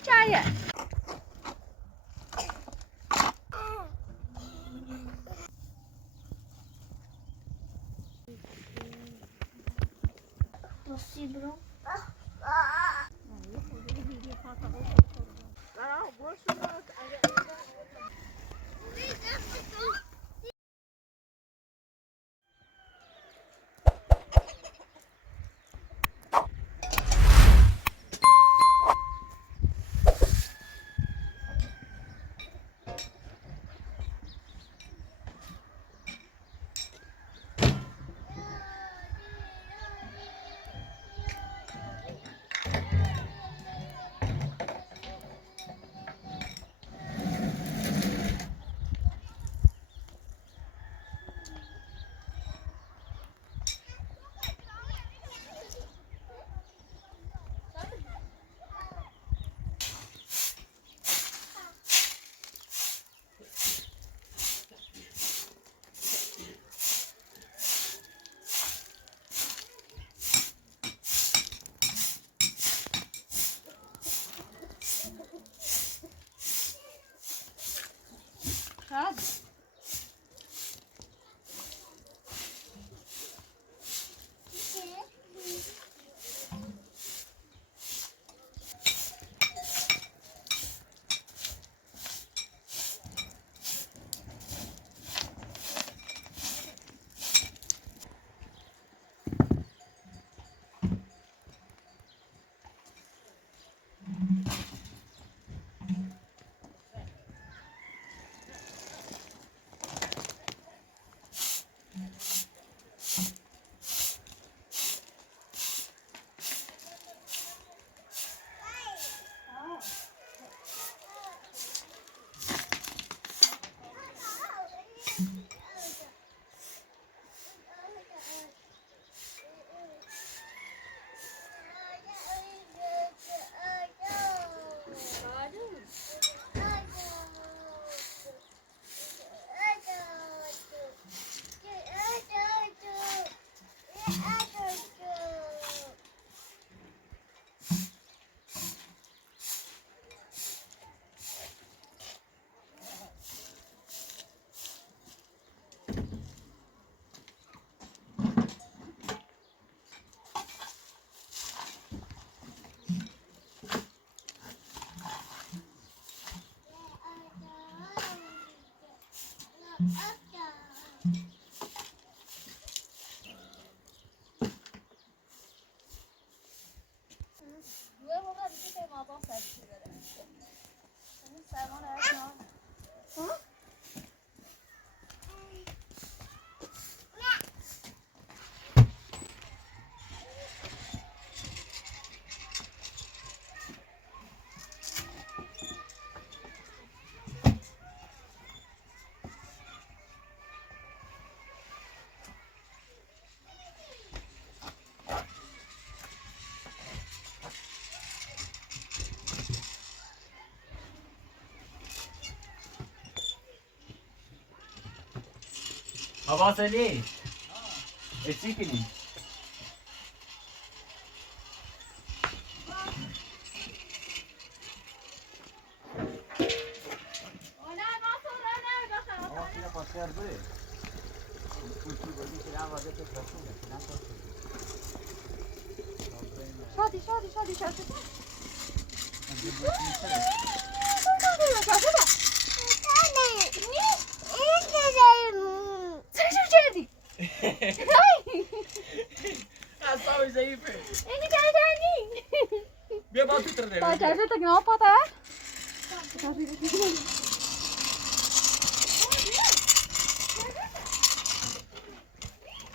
چایه راستی برو Abbas Ali. Eski kini. شادی شادی شادی شادی چردی اصلا ضعیفه. اینی کردی بیا با تو تر تا چرده تا گناه پاتا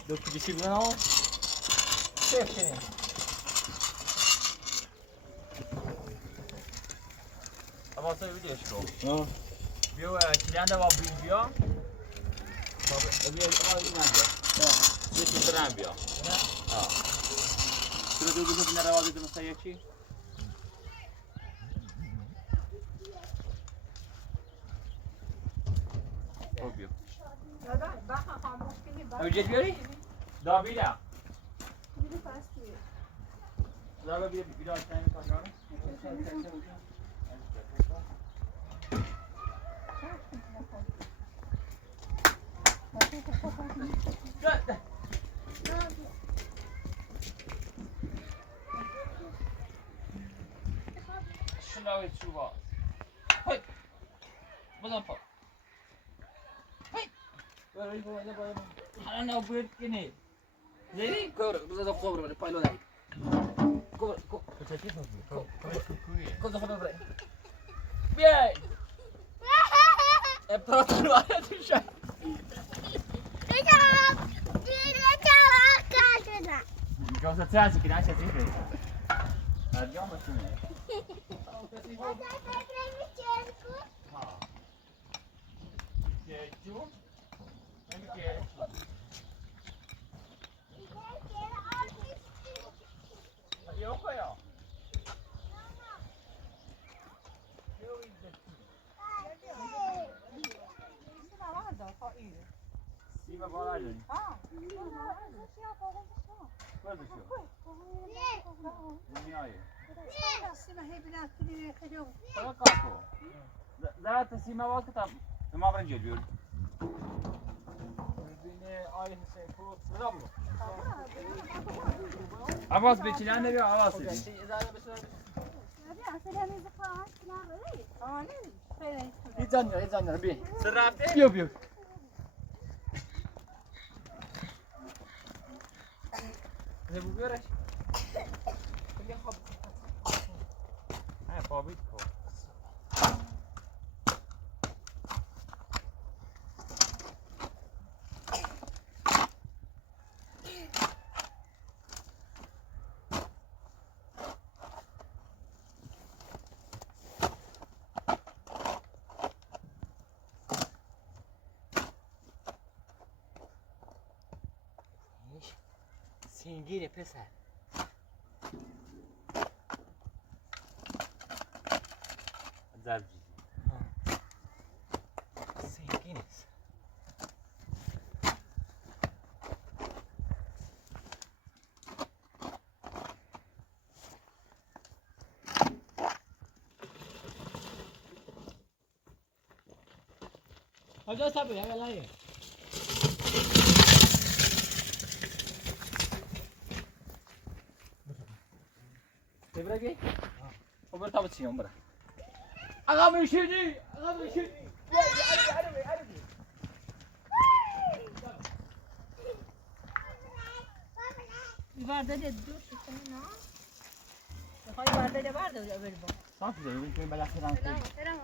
دو کیسی بودن سیف کنیم. اما تو ویدیوش کو. بیا کلیانده با بیا. بیا یه ترام بیا. چرا دو تا نروازی تو مثلا چی؟ بیا. اوجت بیاری؟ دابیلا. زاغ بیا بیا تایم کارانه. لا يشوفها هاي بزن فا هاي أنا أبغى كني زين كور بزاف خبر ولا بايلو لاي كور كور كور خبر بري بياي ابترات الوالد الشاي جوزة تاسي كده عشان تفرق اليوم شنو ها شو يوكا سيما بالا كويس شو نهاية تلقاكو لا تسيما وقتها ما برنجي بيقول عباس بيتشيلان نبي عباس يزنر بيه سرابتي بيو بيو زبو بيرش هاي بابيتكو سنگینه پسر ضرب سنگینه کجا سبی اولایه تبرقي وبرتبط فيهم برا أغامر شيني عربي Vardı dedi dur şu sana ne? Hayır vardı de vardı öyle böyle bu. صافي زي وين بلا خيران Selam.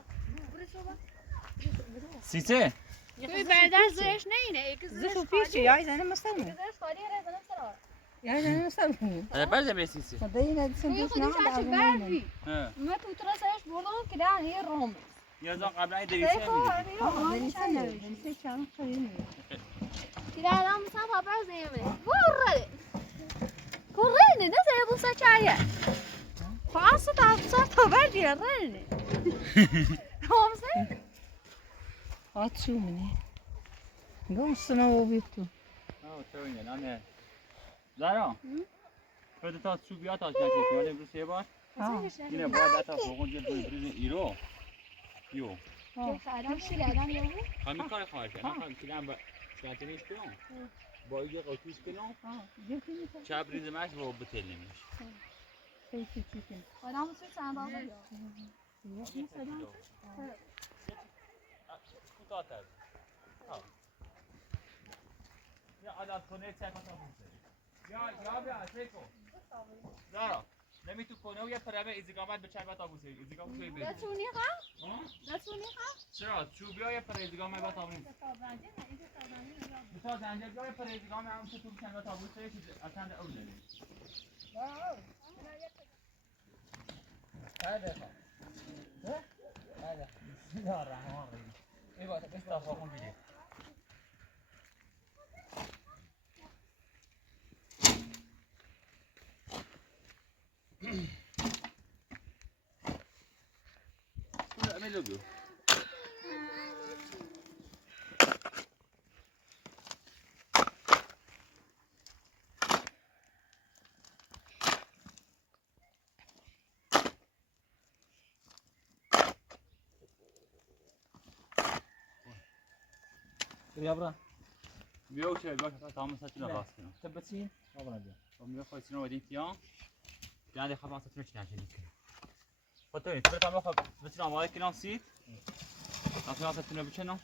Burası bak. سيتي Köy benden zırh neyine? زفوا فيشي يا زلمه مسلمه Zırh fariye rezanım sana. يا زلمه مسلمه هذا برجع بسيسي صدقيني هذه Köy سندويش kudum نعم şaşı على verdi. ها ما تطرس ايش بولون كده هي الروم. يا زلمه قبل عيد دريسه Seyko ميدي abi. دليسه كانوا خيرين كده انا مسافة بعض زي ما. ورد. كوريني ده زي ابو ساچايا. فاصل تعصت verdi ya rani. Tamam sen? هات شو مني قوم السنة وبيكتو اه توني انا زارا فدا تا شو بیا تا جاکی که ولی برسه بار اینه باید تا فوقون جلد بریزن ایرو یو Adam silahdan yok. همین کار خواهد کرد نه کلام با شانتنیش کنم با یه قطوش کنم چه بریزه ماش و بتلمش سيكي تشيكن Adam sür sen de alıyor. کوتاه‌تر یا عدد کنه چه کتا بوده یا بیا سیکو زارا نمی تو کنه و یه پرمه ازدگامت به چه کتا بوده ازدگام توی بده Datuni ha? Datuni ha? چرا چوبیا یه پر ازدگام کتا بوده مثلا زنجیر یا یه پر ازدگام هم تو چند کتا بوده که اصلا اول داریم هذا هذا بسم الله الرحمن الرحيم ايوه استغفركم فيديو اعمل له يا برا بيو شيء باش تعمل ساتنا باس كنا تبتين ما بنا بيا وميو خوي سنو ودين تيان كان خلاص تمشي عشان كده خاطر تبرت عم باخذ بتصير عم عليك كلام سيت عشان عم تتنو بتشنو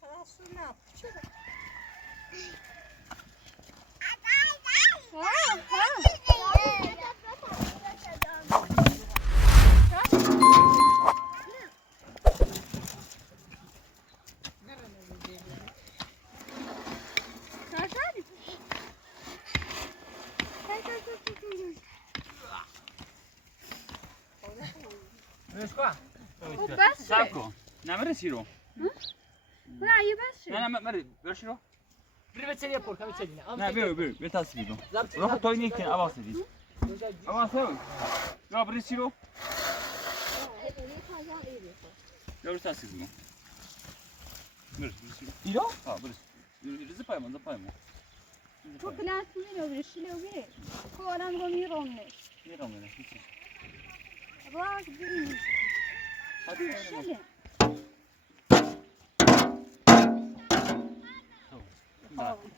خلاص ناخذ ايش كوا وبس سابكو نعمل سيرو لا يبس لا لا مري برشلو بري بتسلي بول كم تسلي لا بيو بيو بيتاسبيدو روح تويني كان اباسدي اباسو لا بري سيرو لا بيتاسبيدو بري سيرو ايرو اه بري زبايمو زبايمو تو بلات منو برشلو بيه كوران غميرونه يرام انا راك بيه شلون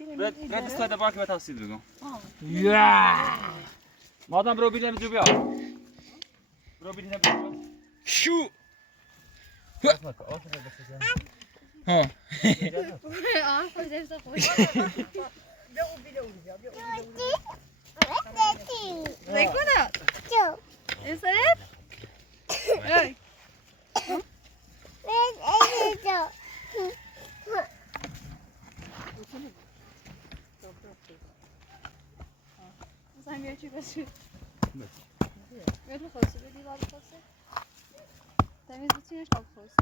بريد ستايد باك بيتاسبيدو يا مادام برو بيدنا بجوبيا برو بيدنا بجوبيا شو ها عارفه زي صخور زي كده انسان اي مثلا یه چی بشه بده خواست بدی بعد خواسته تمیز بچینش خواب خواست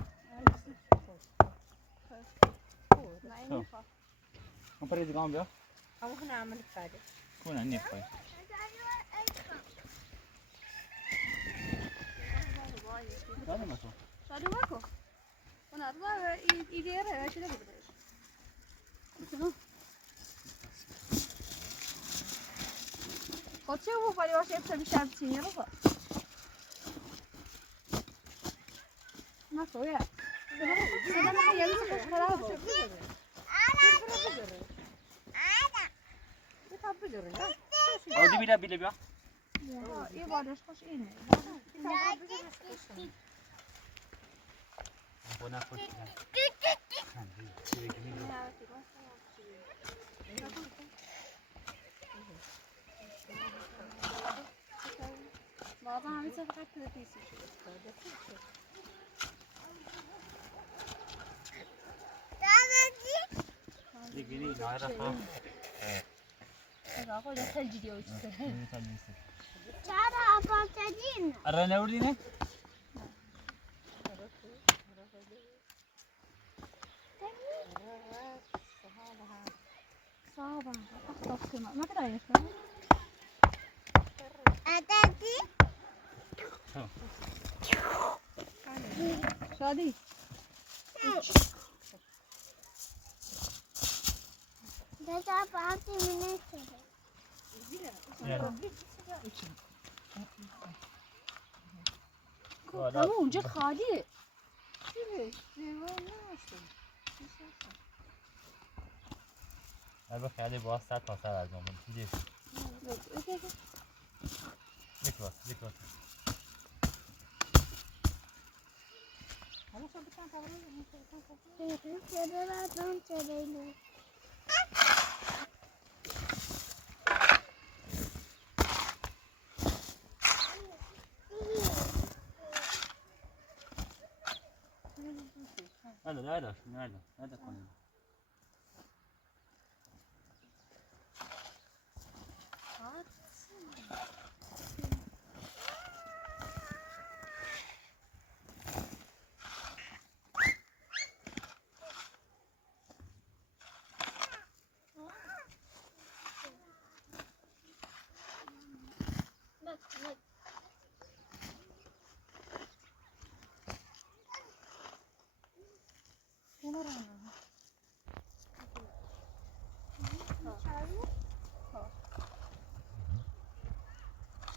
نه این میخواه هم بريد قام بيا أو هنا عمل كذا كون عني خوي هذا ما شو شادو ماكو انا ارضى يديرها ايش اللي بدرش شنو خد شو بو واش يبسل بشابتين يا رضا ما سويا انا ما يلبس خلاص أودي بيلا بيلا بيا ايه بعدش خوش اینه هنا خوش بعضا هم يصير فقط تلفيسي دقيقة نعرفها هذا خود ثلج دي وش چرا آپارتمانی؟ الرنة وردينه صعبة أخطف كمان ما كده يا عددی؟ شادي دست آپارتمانی شده. اما اونجا خالیه البته خیلی باز سر تا سر از ما دیدی میتواس چرا بعدم چرا هذا قانون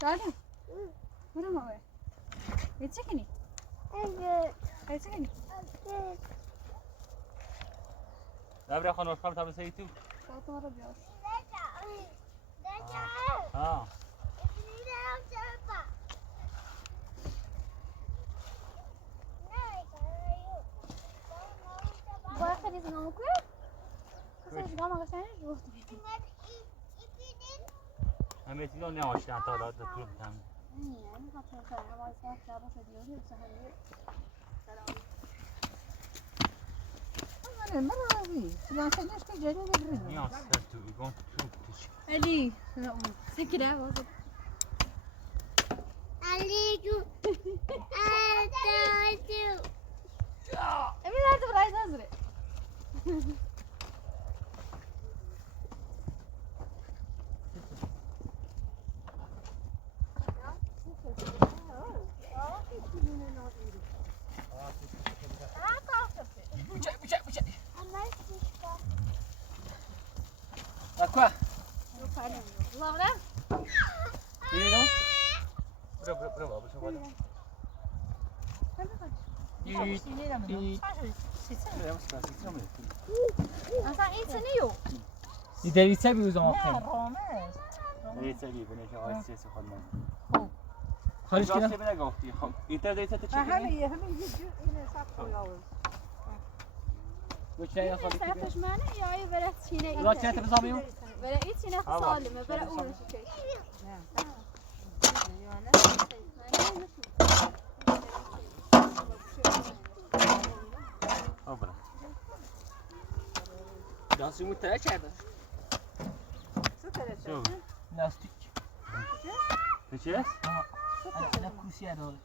شادي برو ما بره يتسكني يتسكني دبر خانوش خام تابل سیتو. تو رو بیار آه. باید خیلی زنم کنی؟ کسی جوام آگاه سرش بود. همه چیزا نمی‌آشنا تا داد تو بودم. نه خاطر سرم باید سرم جواب شدیوری بسازی. من راضی. لازم است که جدی بگیریم. نیاز تو ایگان تو تیش. علی سکره واسه علی جو امین هر برای نظره Aqua. Laura? Ini no? Berapa besar badan? اصلا این چه نیو؟ دیدی چه بیوزم نه آخه؟ رامز. نه چه بینه که آیس چه خودم. خارج راست کردم. بینه گفتی. خب اینتر دیت چه همه چی؟ یه جو اینه سب خویاوه. وچه خالی کی؟ سرفش منه یا ای برای چینه ای؟ لا چه ترزامیو؟ برای این چینه سالمه برای اون چی؟ نه. یانه. آبرا. دانسی متره کرده. شو. لاستیک. چی است؟ نه کوسیه داره.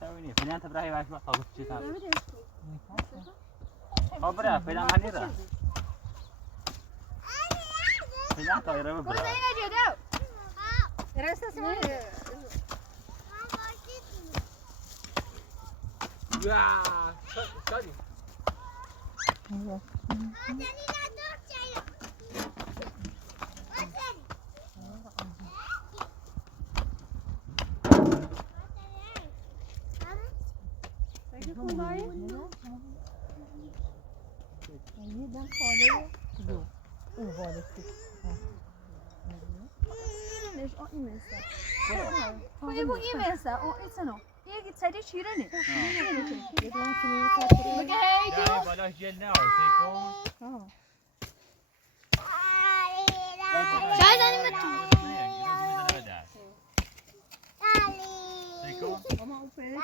تاوینی. فنان تبرای واش ما خالص چی تام. آبرا فنان منی را. فنان تایره برو برا. اینه جدو راست ما. یا. شادی. یه خاله دو. اون والدی. نش آن این مثل خب این بود این مثل آن این سنو یکی سری چیره نی بگه هی یا تو بالا جل نه سیکو. شاید زنی متو سیکو. اما اون پیش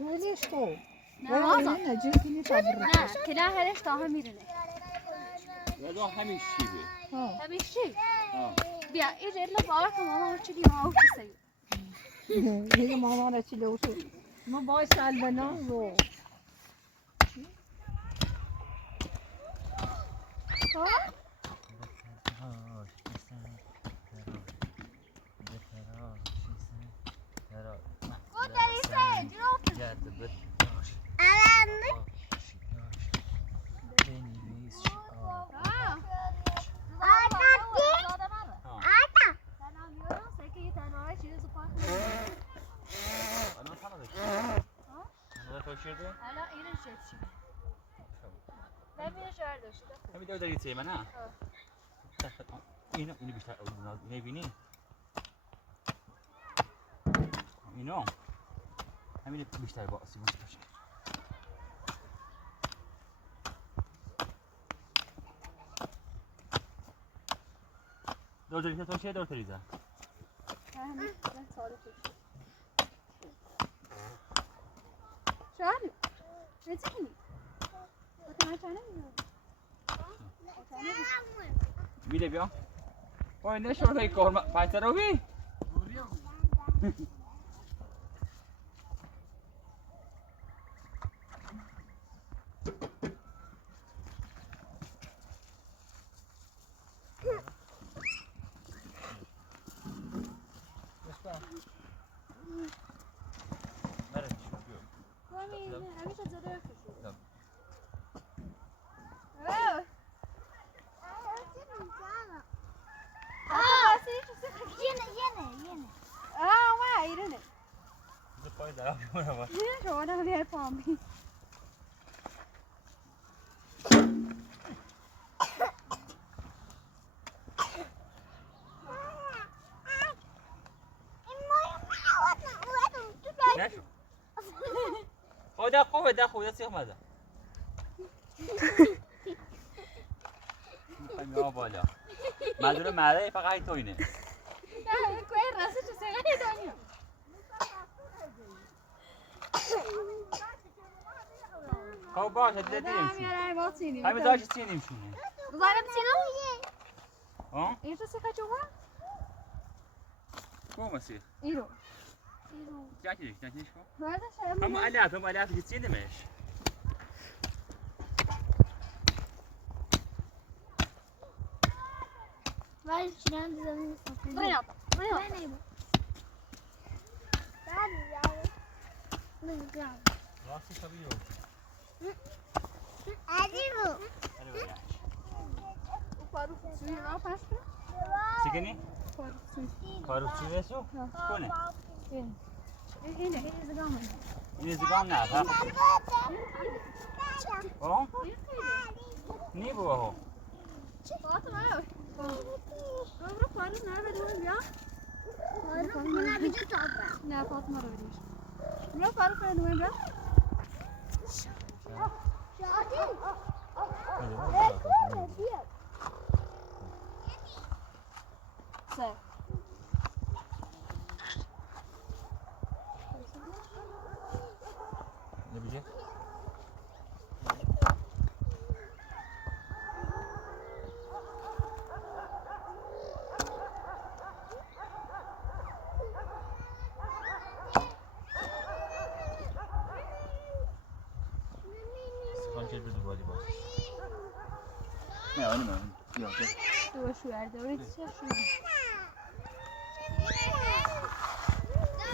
وليش تو؟ نه آزا نه جدی نیست نه کلا هرش تا هم میرنه یا دو همیشه به. همیشه آه. بیا این جدلا باور کن ماما چی ما چی دیگه ماما را چی لوشو ما باید سالبنا رو همین دو داری چه منه؟ اینو بیشتر نبینی؟ اینو همین بیشتر با آسیب باشه. دو داری تو چه دو تریزه؟ شاید نچینی بیده بیا. اوه نشون های کار پایتر رو بی؟ برو با شما رو بیار پامی. نشو خدا خوبه ده خوبه سیخ مزه میخوایم بالا مدور مره فقط های توینه نه کوی راسته چه سگه دنیا. خب باشه دیدیم شون میارم با سینی. همین داشت سینیم شونه بزنم سینو؟ ها؟ این تو سکه چوبا؟ کوم سیخ ایرو. جاکیش کن بعد شاید اما علیف که سینیمش ولی چیران زمین سفید. بیا. راستی شبیه عجیبو. پارو سوی را پس کن. سکنی؟ پارو سوی. فاروق چی بسو؟ کنه اینه زگامه. این زگام نه فقط ها؟ نی بابا فاطمه برو پارو نه بدون بیا. نه بیجا تابه. نه فاطمه رو بدیش. بیا پارو بدون بیا. شادی. سه. نبیشه؟ سخن بدو بادی باز نه آنی من بیا دو شوهر دوری چه شوهر؟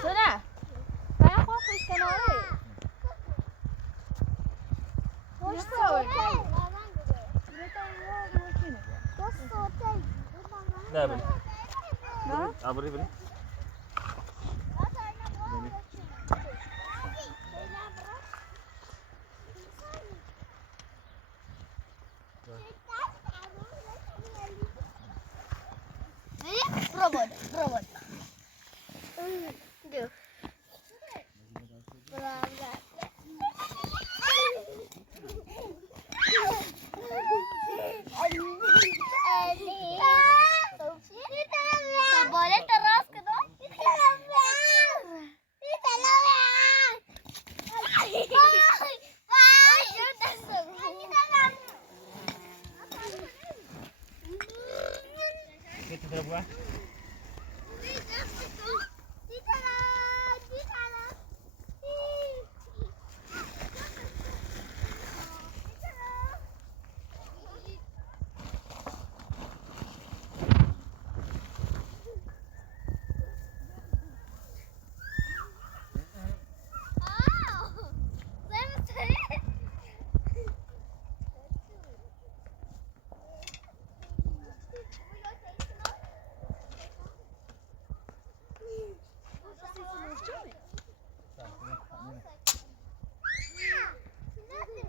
سنه بیا خوابش کناره. خوش سوی. نه بلی نه؟ عبری بلی Robot. Duh. Tak boleh terus ke dong? Kita terbuat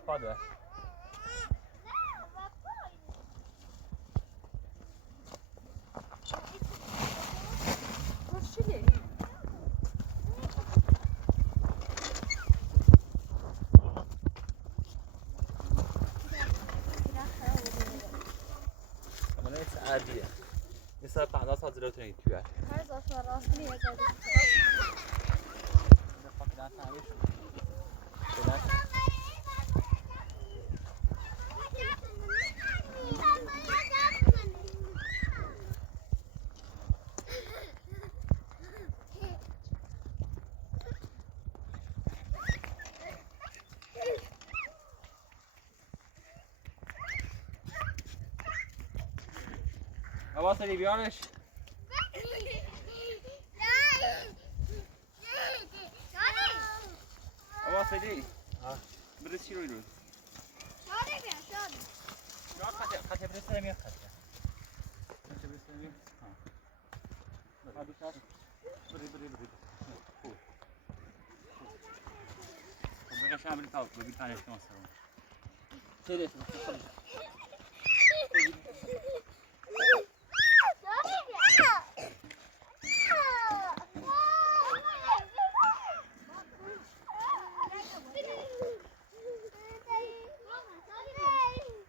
Pada. خوش چیه؟ Mana عادیه. مثلا 50 سال جلوتر این توی. هر زاف راست نیه زاده. عباس علی بیارش. عباس علی. برای چی روی رو؟ یا خطه برسه میاد خطه. خطه برسه میاد. بری. خوب. بخشم بری تا ببین تنش مثلا خیلی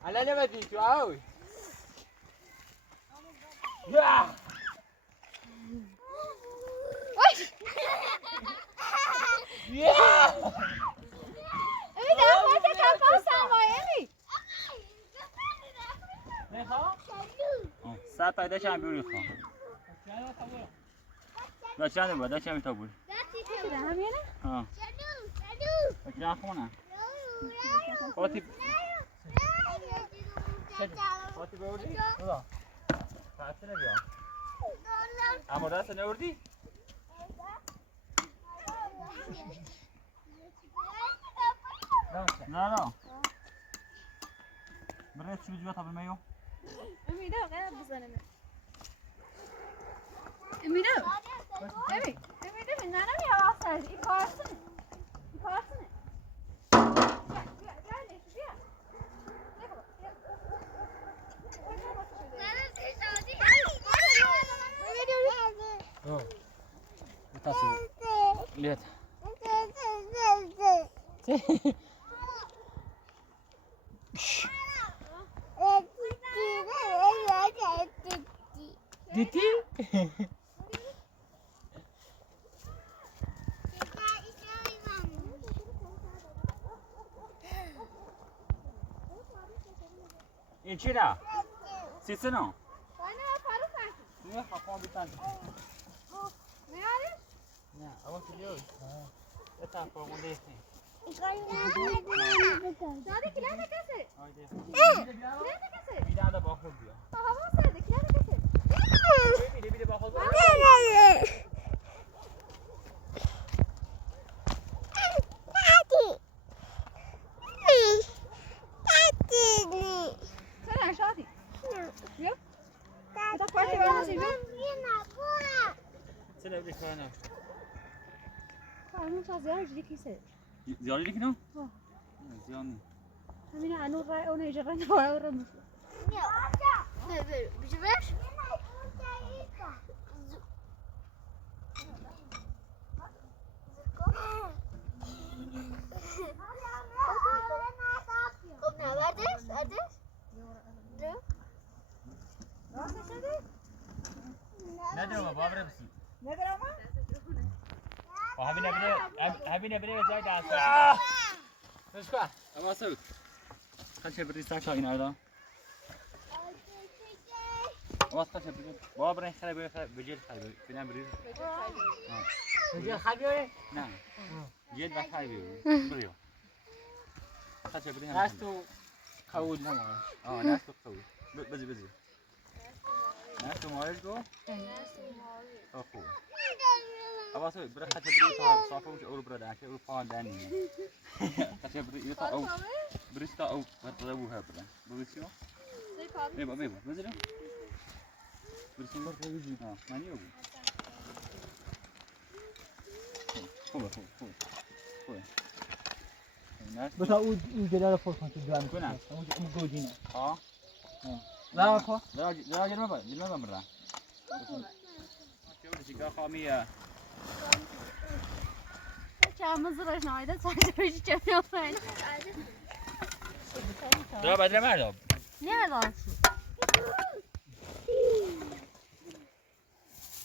الان نمیدی تو آوی یا امی دارم باید کفاستم وای امی ساعت تا داشتم بیرون خواهم و چند بود داشتم تا بود همینه؟ ها چند خونه خاطی خاطی بودی؟ نه خاطی نبیا اما دست نوردی؟ نه نه برای چی بجوا تا بالمیو؟ امی دارم غیر بزنم امی دارم امی دارم نه نمی حواسه این کارسونه لیت دیتی این چی را؟ سیسه نه؟ نه خواهم بیتن میاریش؟ نه اما کلیوی بتا فرمونده ایستی دادی کلیه کسی؟ آیده کلیه کسی؟ بیدن دا با خود بیا تا حواسه ده کلیه کسی؟ بیده با خود بیا سلام شادی بیا بتا پارتی برموزی بیا سلام بی کار نفت کارمون تا زیار جدی کیسه زیادی دیگه نه؟ ها. زیادی همینه انو رای اون اجرا نوارا رو میشه ندارم بابا برسی ندارم همین بره جای دست نشکا اما سوت خاطر بری ساعت اینا دا واسه خاطر بری بابا برای خیلی بجید خیلی ببینم بری بجید خیلی نه جد و خیلی بریو خاطر بری هم دستو قبول نمونه ناس تو خوي بزي ناس تو مارج گو خوب اما سوي برا خاطر بری تا صافو مش اول برا داشه اول پان دانی خاطر بری تا او بريستا او بتدبو هبلا بريسيو ايوه ايوه بزرو بريسيو ماني ابو خوبه بس اون جلال فوق کنید دوام کنم اون گوجینه لا خو لا جلما مرة شو شيكا خامية چند مزرش نایده سرچوشی چه میافرین لا بدل مردم نمیدارم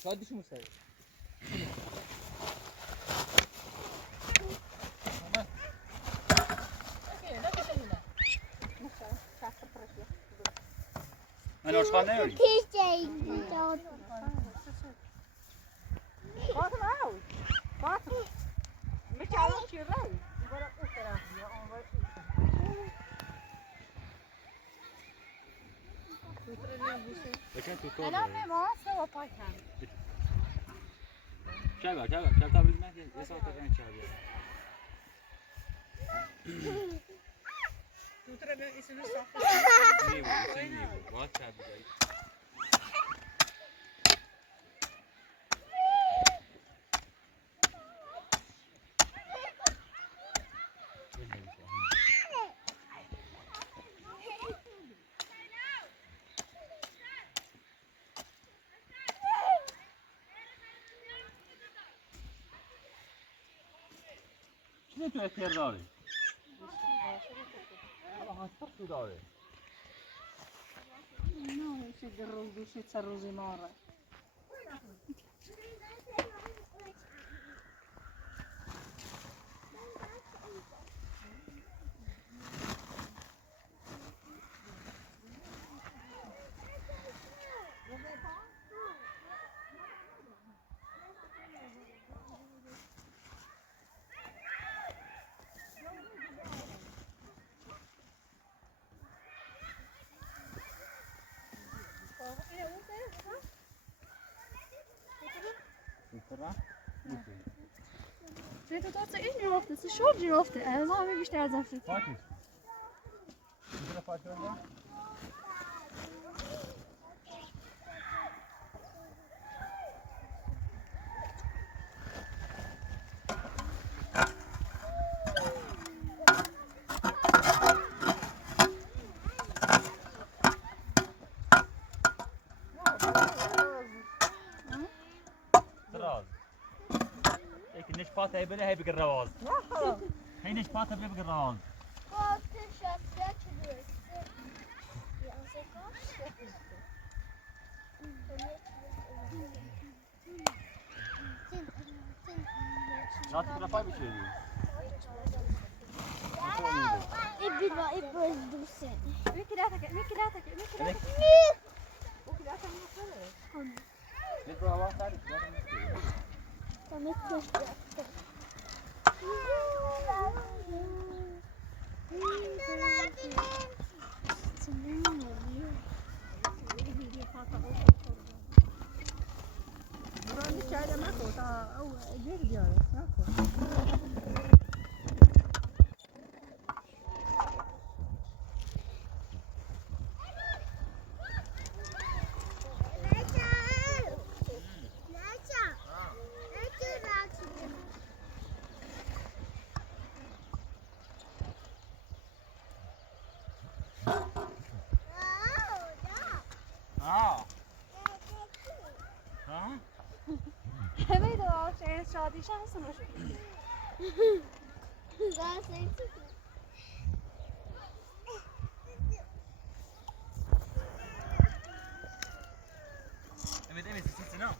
شادیش مستعد انا وش خانه يوري باطم اوي باطم مش عارف شو الرأي ولا أسرع يا أمي لكن تو تو الان میماست و پاکم شايبه تابريز ما يسوي تكن شايبه تو ترى بين اسمه صح نيبو واحد شايبه جاي چیزی تو اختیار داری حالا حتی تو داره نه چه روز دوشی چه روزی ماره Nee, dat had ze in je hoofd. Het is short in je hoofd. En dan heb je sterk dan zitten. Fatih. Şurada Fatih var. Sıraz. Peki neş patay böyle hep bir ravaz. Hey neş patay böyle bir ravaz. Zaten rafay bir şey diyor. Ne bu hava var? برای چای نکو تا او جور بیاره نکو Weet je wel, als je zo die chance nog Evet evet sesini al.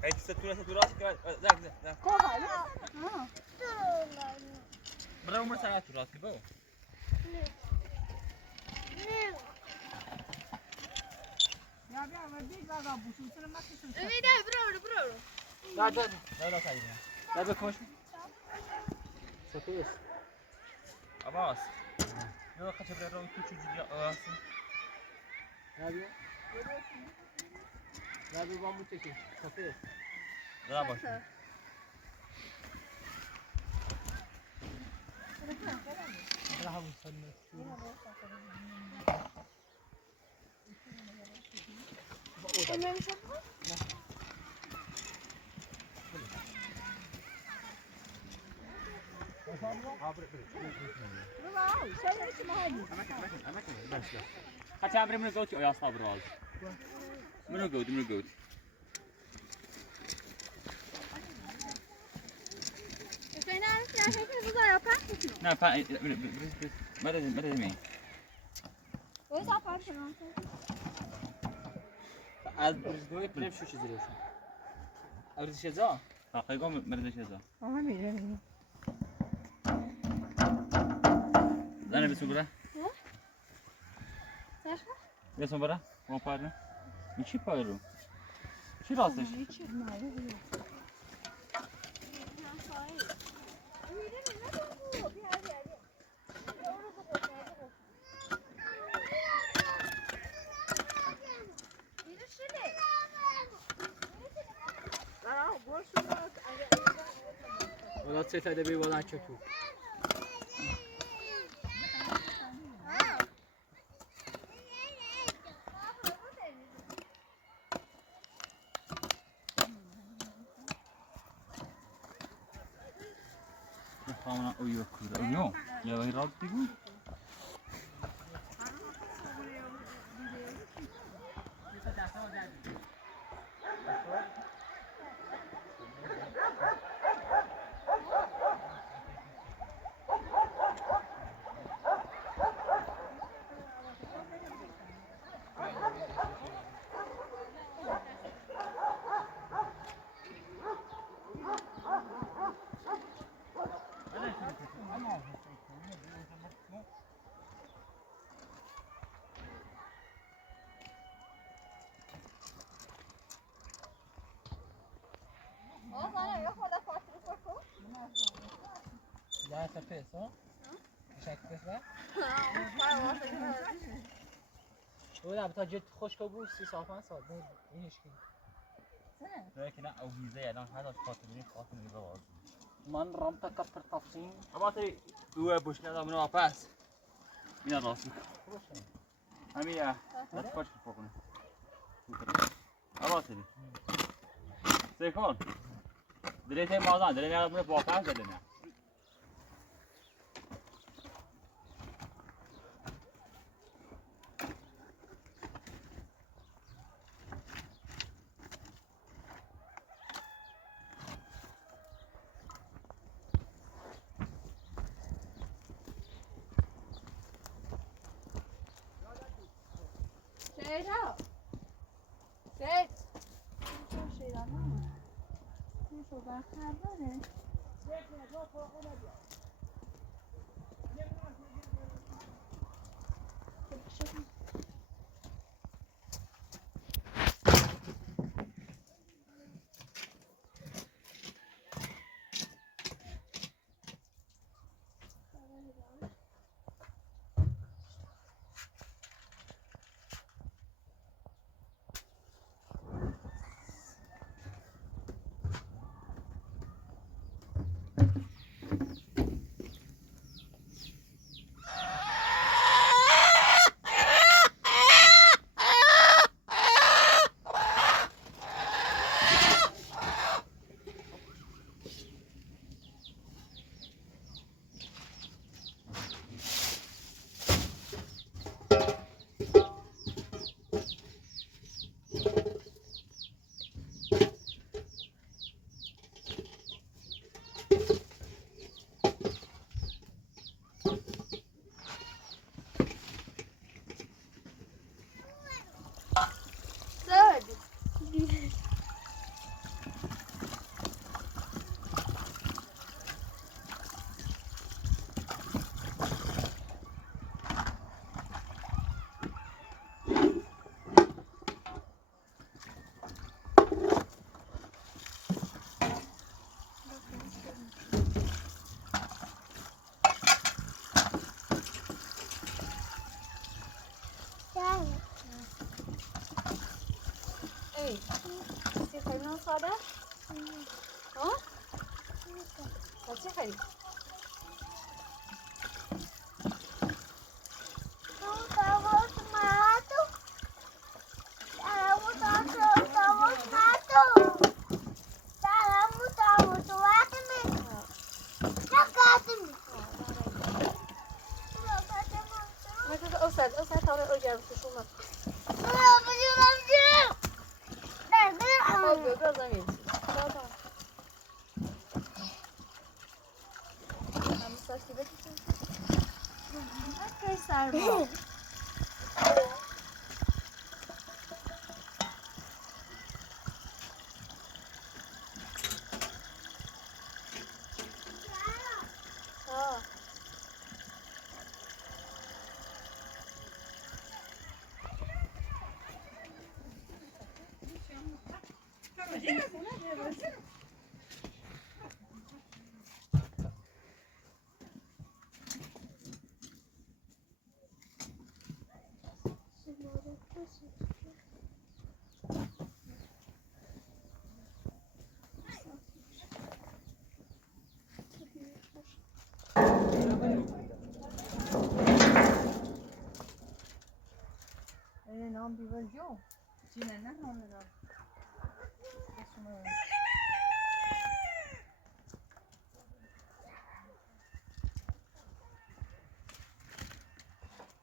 Haydi satura zak zak. Bırak umur sana turas ki bu. یا بیا و دیگ لگا بوسوتن مکسون Weet je, bro. Nerede kaydı? Nerede koş? Sakız. Abbas. Yok kaç bir ara uçucu diyorsun. Nerede? Nerede bambu çekin? Sakız. Daha boş. Daha bu sanırım. Kaç abire bunu götür ya sabır ol. Bunu götür. Ik weet niet, ja, ik heb het al pakken. Ne pa Merde mi? Hoe is dat pakken? از بزرگوی پریم شو چیزی روشن. ارزش ازا؟ Hakkı merde şeza. آها میره Zane bir subra. Zeg maar. Bir subra. O parı. İçi parı. Çi rastış. ولی سفید بی ولن چطور؟ Tamam uyuyor kuru. Uyuyor. Ya ben rahat değil. Käka pes, va? Käka pes, va? تو در تا جت خوش کو بود 30 سال 5 سال اینش کی لكن لا او فيزا الان هذا خاطرني خاطرني بواز من رمتا كبر تفصيل اما تري هو مشكله من واپس من راسك همية لا تفكر فوقنا اما تري سيكون دريتي مازن درينا من واپس دادنا شیدا شید شیدا نه تو بخیر داره Ê, chị thấy nó sao đấy? Hả? Là chị thấy Ô tao đây ơi giờ tôi xuống mặt. Thôi cứ ra mình. Đó thôi. Làm sao chị biết chứ? Cái sao mà. نام بیور جو جینه نه نام نام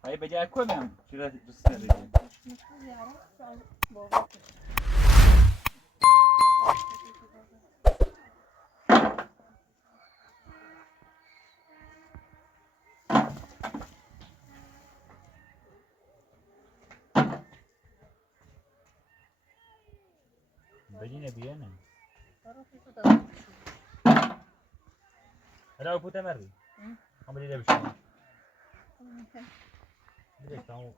هاي بجاي كل من شو بس هذا بجينا بيانا هلا أبو تمري هم اللي لابسين ليش تعمل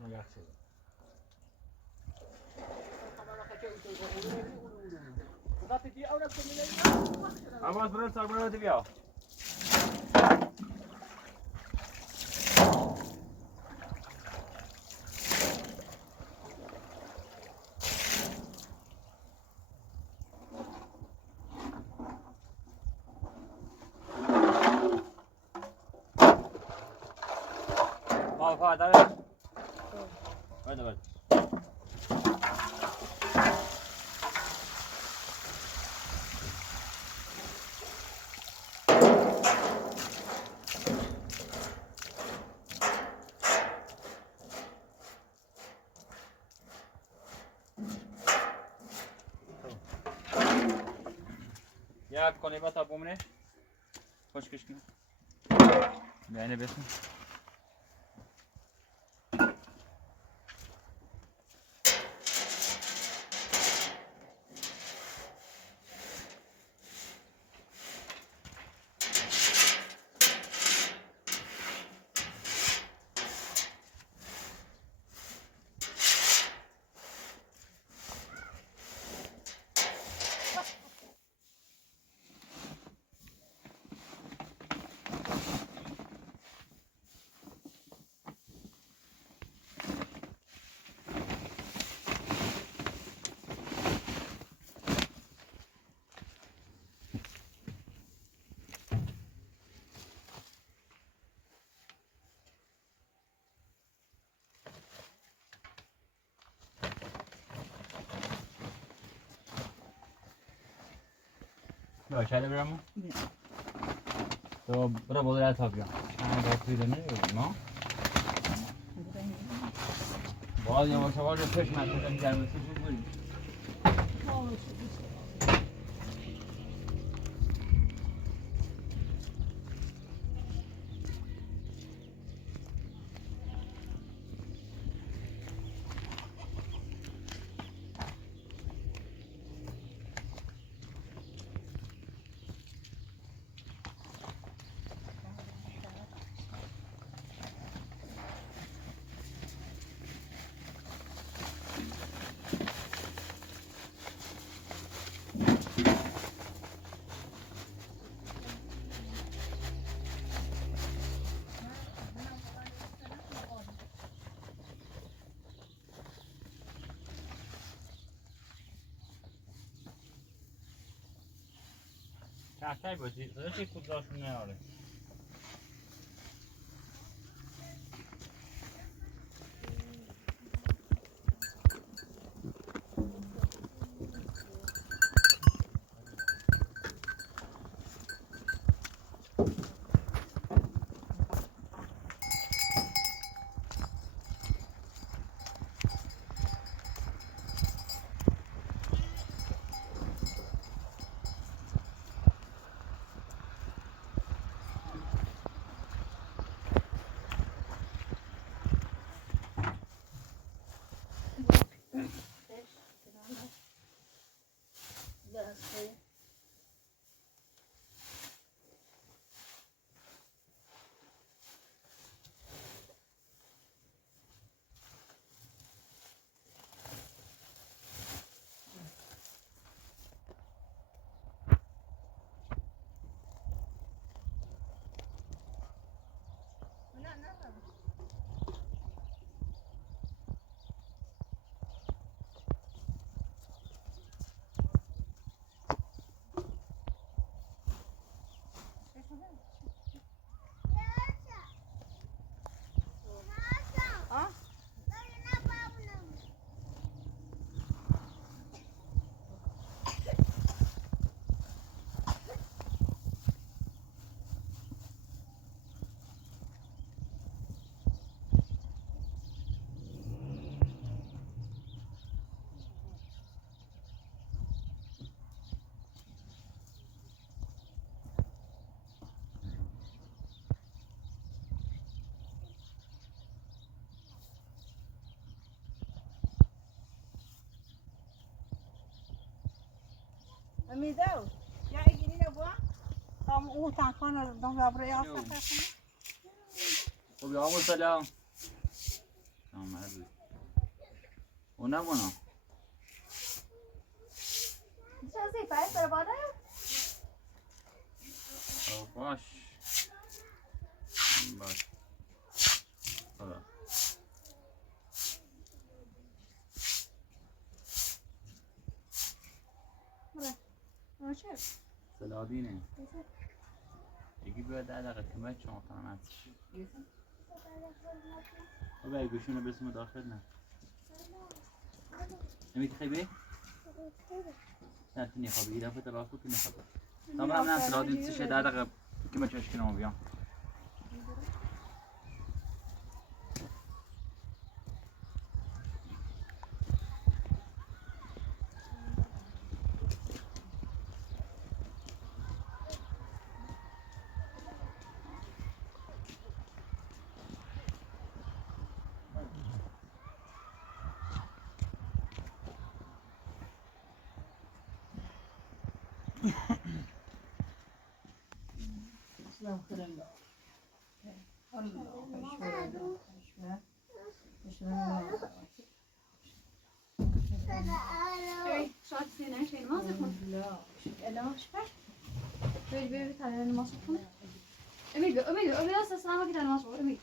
اسمه yaxshi. Abbas bilan sarmani o'tib yo'q. Hadi. Hadi. Ya konuşma tapım ne? Hoş geldin. Yani besin. Ya çayda bir mı? To bura bolaya tapıyor. Ha bakıyor ne no? Bazı yavaş yavaş peş metreden gelmesi çok böyle. Çay böcü, zaten kudurasın ne var? Amidão, já é que ele levou? Toma tacona, não vai abrir a saca. خب یا سلام تمام عزیز ونمونا چه ازی پایست داره بالا یا؟ باش باش خدا باشه سلابینه یکی بیاد 10 دقیقه کمک شما کنم بابا گوشونو بسیم داخل نه نمیگی خیلی نه تو نخوابی یه دفعه تلاف بود که نخوابی طبعا نه سلادین سشه 10 دقیقه کمک چشکی نمو بیام شاید سینه شاید نماز بخون الان شپر بری تنه نماز بخون امید هست سلام که تنه نماز بخون امید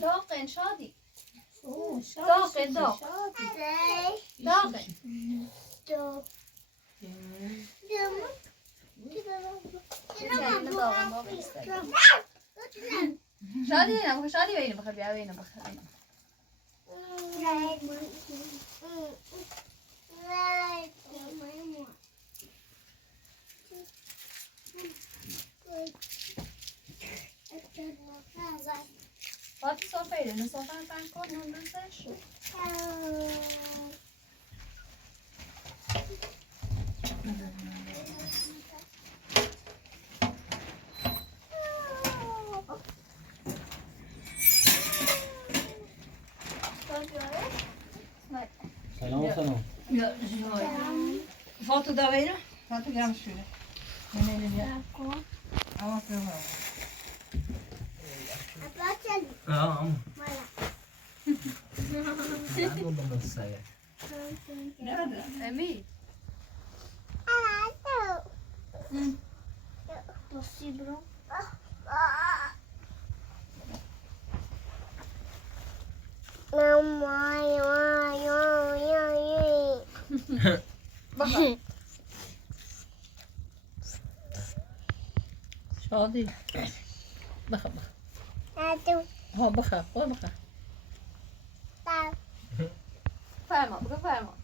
داقن شادی داقن شادی نبخه شادی بینه بخه بیا بینه بخه Bota só feira, não só vai para a não deixa. سلام Foto da veira? Foto gram şöyle. Hemen ya. Ama böyle. اه Nerede? Emil. Possível. Mamãe, Şadi. Bak. Ha bak. Ferma, bırak ferma.